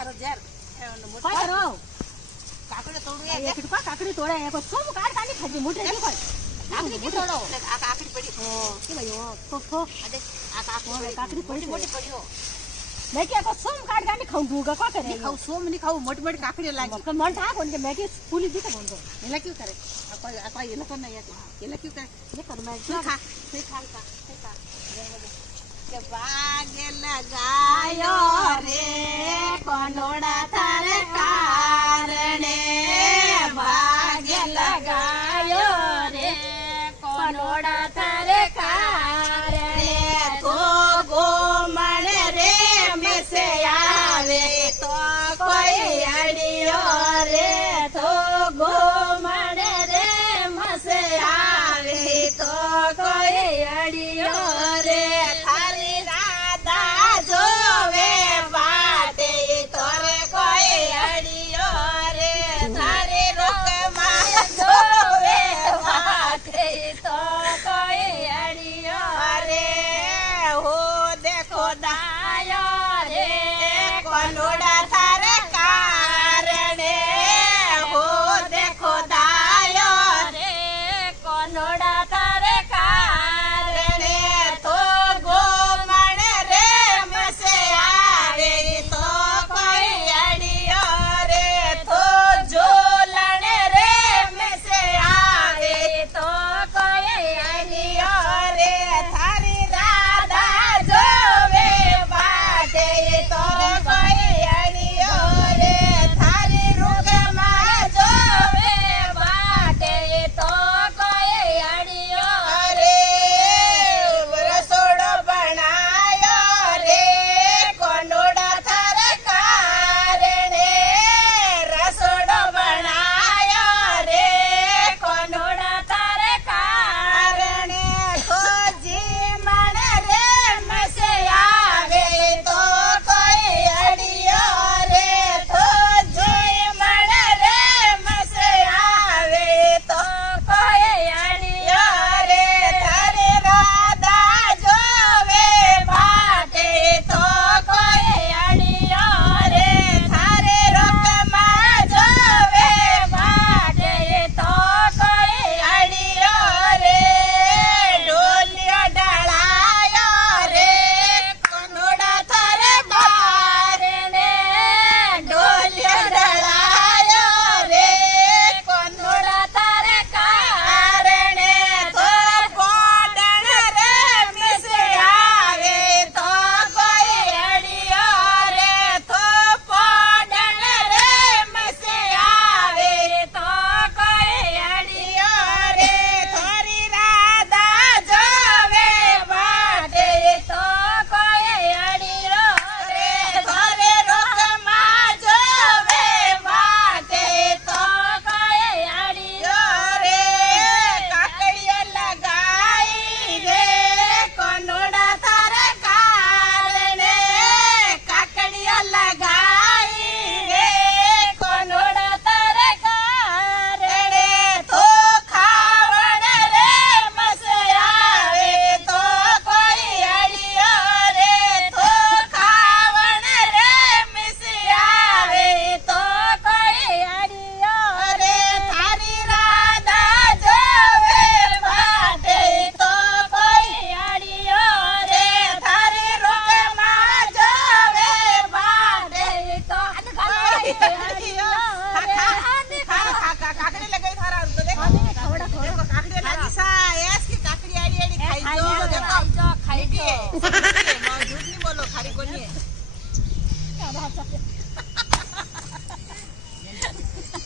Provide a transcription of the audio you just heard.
थारो जार काय करो काकड़ी तोड़ू ये किटका काकड़ी तोड़े है को सोम काट कानी खाजी मोटे जो कोई काकड़ी के तोड़ो आ काकड़ी पड़ी ओ के भाई ओ तो अरे आ काकड़ी पड़ी मोटी पड़ी हो मैं क्या को सोम काट कानी खाऊं दूंगा का करे खाऊ सोम नहीं खाऊ मोटी मोटी काकड़ी लागी का मन था कोन के मैं की फूली दी के बोंदो एला क्यों करे आपा ये लखन नहीं आती एला क्यों करे ये कर मैं खा के भाग्य लगायो रे कोनोड़ा थारे कारणे भाग्य लगायो रे कोनोड़ा थारे कारणे तो गोमण रे में से आवे तो कोई अड़ियो रे तो गोमण रे में से आवे तो कोई अड़ियो रे थारी राधा जोवे बाटे तोर कोई अड़ियो रे थारी रुकमा जोवे बाटे तो कोई अड़ियो रे हो देखो दायो रे कोनोड़ा थारे कारणे हो देखो दायो रे कोनोड़ा थारे कारणे तो गोमण रे मसे आवे तो कोई अड़ियो रे तो जोलण रे मसे आवे तो कोई अड़ियो रे थारी राधा जोवे बाटे तो कोई अड़ियो रे थारी रुगमा जोवे बाटे तो कोई अड़ियो रे रसोड़ो बनायो रे कोनोड़ा थारे कारणे रसोड़ो बनायो रे कोनोड़ा थारे कारणे खोजी मन रे मसे आवे तो कोई अड़ियो रे तो जोई मन रे मसे आवे तो कोई अड़ियो रे थारे राधा जोवे बाटे तो कोई अड़ियो रे थारे रुकमा जोवे बाटे तो कोई अड़ियो रे ढोलिया डलायो रे कोनोड़ा थारे कारणे ढोलिया डलायो रे कोनोड़ा थारे कारणे तो कोडण रे मिसे आवे तो कोई अड़ियो रे तो कोडण रे मिसे आवे तो कोई अड़ियो रे थारी राधा जोवे बाटे तो कोई अड़ियो रे थारे रुकमा जोवे बाटे तो कोई अड़ियो रे काकड़िया लगाई रे कोनोड़ा थारे कारणे काकड़िया लगाई रे कोनोड़ा थारे कारणे तो खावण रे मसे आवे तो कोई अड़ियो रे तो खावण रे मिसे आवे तो कोई अड़ियो रे थारी राधा जोवे बाटे तो कोई अड़ियो रे थारी रुकमा जोवे बाटे तो कोई अड़ियो रे काकड़ी लगाई थारा तो देखो थोड़ा देखो काकड़ी लगी सा ऐस की काकड़ी आड़ी आड़ी खाई जो देखो खाई जो झूठ नहीं बोलो खारी कोनी है